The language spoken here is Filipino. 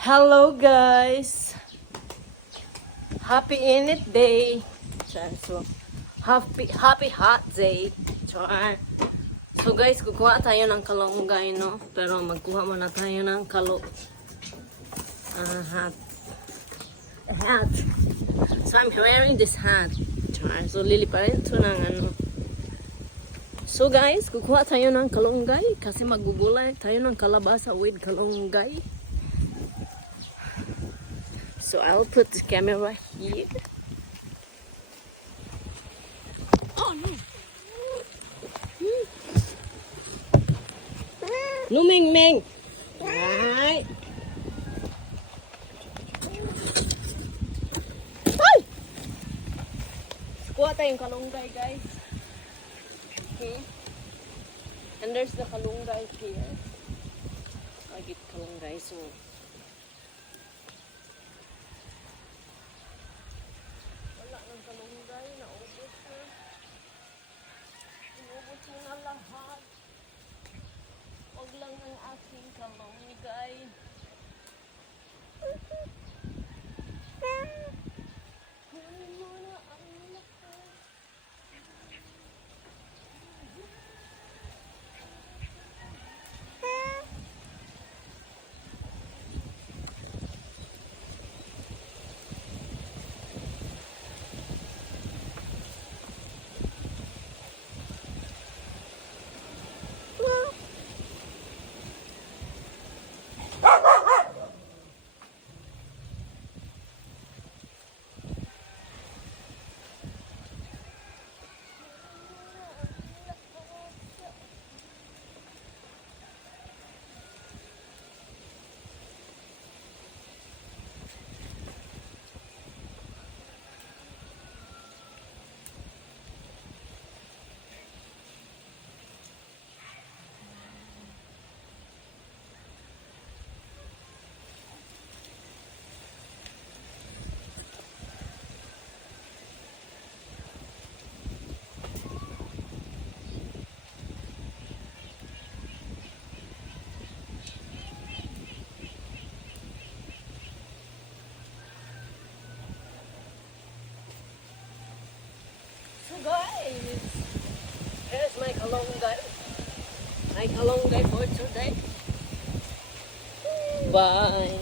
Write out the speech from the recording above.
Hello guys! Happy Init Day! So, happy hot day! Char. So guys, kukuha tayo ng kalonggay, no? Pero magkuha muna tayo ng hat. Hat. So I'm wearing this hat. Char. So liliparin ito ng So guys, kukuha tayo ng kalonggay kasi magugulay tayo ng kalabasa with kalonggay. So I'll put the camera here. Oh no! Luming-ming! Right! Ay! Kuha tayong kalunggay, guys. Okay. And there's the kalunggay here. I get kalunggay, so wala ng kalunggay, naubos na. Inubos mo na lahat. Huwag lang ang aking kalunggay. Kunin mo na ang lahat. So guys, here's my kalonggay. My kalonggay for today. Bye.